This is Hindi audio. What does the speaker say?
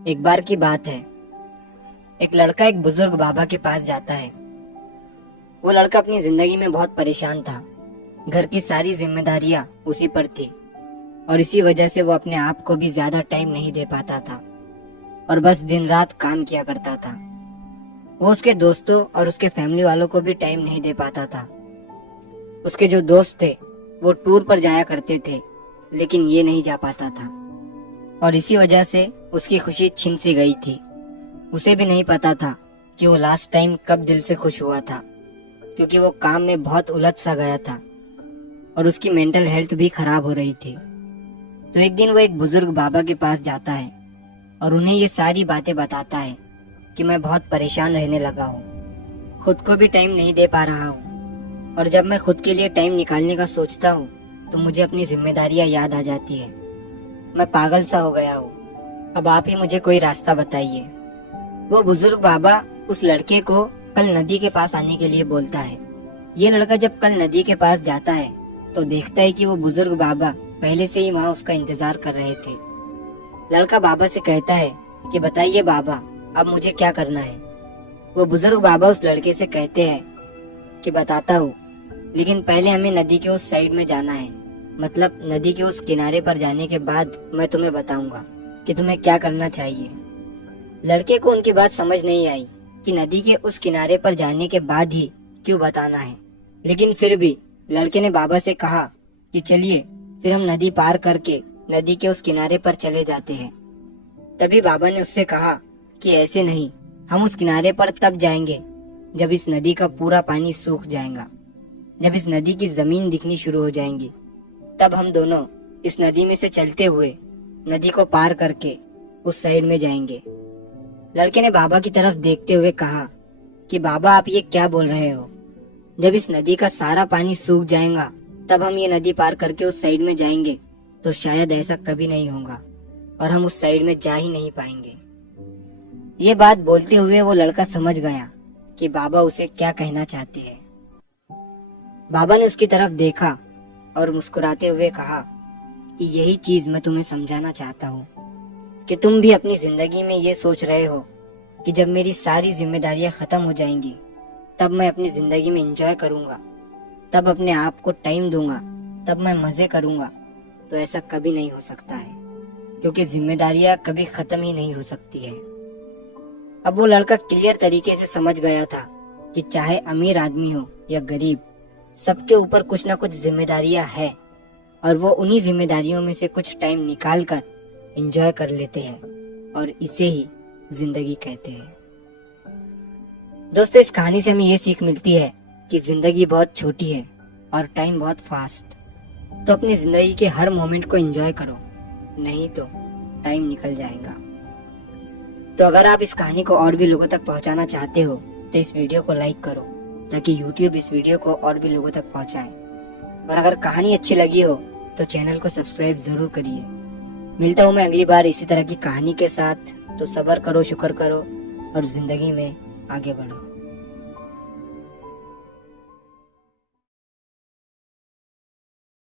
एक बार की बात है। एक लड़का एक बुजुर्ग बाबा के पास जाता है। वो लड़का अपनी जिंदगी में बहुत परेशान था। घर की सारी जिम्मेदारियां उसी पर थी और इसी वजह से वो अपने आप को भी ज्यादा टाइम नहीं दे पाता था और बस दिन रात काम किया करता था। वो उसके दोस्तों और उसके फैमिली वालों को भी टाइम नहीं दे पाता था। उसके जो दोस्त थे वो टूर पर जाया करते थे, लेकिन ये नहीं जा पाता था और इसी वजह से उसकी खुशी छिन सी गई थी। उसे भी नहीं पता था कि वो लास्ट टाइम कब दिल से खुश हुआ था, क्योंकि वो काम में बहुत उलझ सा गया था और उसकी मेंटल हेल्थ भी खराब हो रही थी। तो एक दिन वो एक बुजुर्ग बाबा के पास जाता है और उन्हें ये सारी बातें बताता है कि मैं बहुत परेशान रहने लगा हूँ, खुद को भी टाइम नहीं दे पा रहा हूँ और जब मैं खुद के लिए टाइम निकालने का सोचता हूँ तो मुझे अपनी जिम्मेदारियाँ याद आ जाती है। मैं पागल सा हो गया हूँ, अब आप ही मुझे कोई रास्ता बताइए। वो बुजुर्ग बाबा उस लड़के को कल नदी के पास आने के लिए बोलता है। ये लड़का जब कल नदी के पास जाता है तो देखता है कि वो बुजुर्ग बाबा पहले से ही वहाँ उसका इंतजार कर रहे थे। लड़का बाबा से कहता है कि बताइए बाबा, अब मुझे क्या करना है। वो बुजुर्ग बाबा उस लड़के से कहते हैं कि बताता हूँ, लेकिन पहले हमें नदी के उस साइड में जाना है, मतलब नदी के उस किनारे पर जाने के बाद मैं तुम्हें बताऊंगा कि तुम्हें क्या करना चाहिए। लड़के को उनकी बात समझ नहीं आई कि नदी के उस किनारे पर जाने के बाद ही क्यों बताना है, लेकिन फिर भी लड़के ने बाबा से कहा कि चलिए फिर हम नदी पार करके नदी के उस किनारे पर चले जाते हैं। तभी बाबा ने उससे कहा कि ऐसे नहीं, हम उस किनारे पर तब जाएंगे जब इस नदी का पूरा पानी सूख जाएगा, जब इस नदी की जमीन दिखनी शुरू हो जाएंगी, तब हम दोनों इस नदी में से चलते हुए नदी को पार करके उस साइड में जाएंगे। लड़के ने बाबा की तरफ देखते हुए कहा कि बाबा, आप ये क्या बोल रहे हो? जब इस नदी का सारा पानी सूख जाएगा तब हम ये नदी पार करके उस साइड में जाएंगे, तो शायद ऐसा कभी नहीं होगा और हम उस साइड में जा ही नहीं पाएंगे। ये बात बोलते हुए वो लड़का समझ गया कि बाबा उसे क्या कहना चाहते हैं। बाबा ने उसकी तरफ देखा और मुस्कुराते हुए कहा कि यही चीज मैं तुम्हें समझाना चाहता हूँ कि तुम भी अपनी जिंदगी में ये सोच रहे हो कि जब मेरी सारी जिम्मेदारियां खत्म हो जाएंगी तब मैं अपनी जिंदगी में एंजॉय करूंगा, तब अपने आप को टाइम दूंगा, तब मैं मजे करूंगा। तो ऐसा कभी नहीं हो सकता है, क्योंकि जिम्मेदारियां कभी खत्म ही नहीं हो सकती है। अब वो लड़का क्लियर तरीके से समझ गया था कि चाहे अमीर आदमी हो या गरीब, सबके ऊपर कुछ ना कुछ जिम्मेदारियां है और वो उन्हीं जिम्मेदारियों में से कुछ टाइम निकाल कर एंजॉय कर लेते हैं और इसे ही जिंदगी कहते हैं। दोस्तों, इस कहानी से हमें ये सीख मिलती है कि जिंदगी बहुत छोटी है और टाइम बहुत फास्ट। तो अपनी जिंदगी के हर मोमेंट को एंजॉय करो, नहीं तो टाइम निकल जाएगा। तो अगर आप इस कहानी को और भी लोगों तक पहुंचाना चाहते हो तो इस वीडियो को लाइक करो, ताकि YouTube इस वीडियो को और भी लोगों तक पहुंचाए। और अगर कहानी अच्छी लगी हो तो चैनल को सब्सक्राइब जरूर करिए। मिलता हूँ मैं अगली बार इसी तरह की कहानी के साथ। तो सब्र करो, शुक्र करो और जिंदगी में आगे बढ़ो।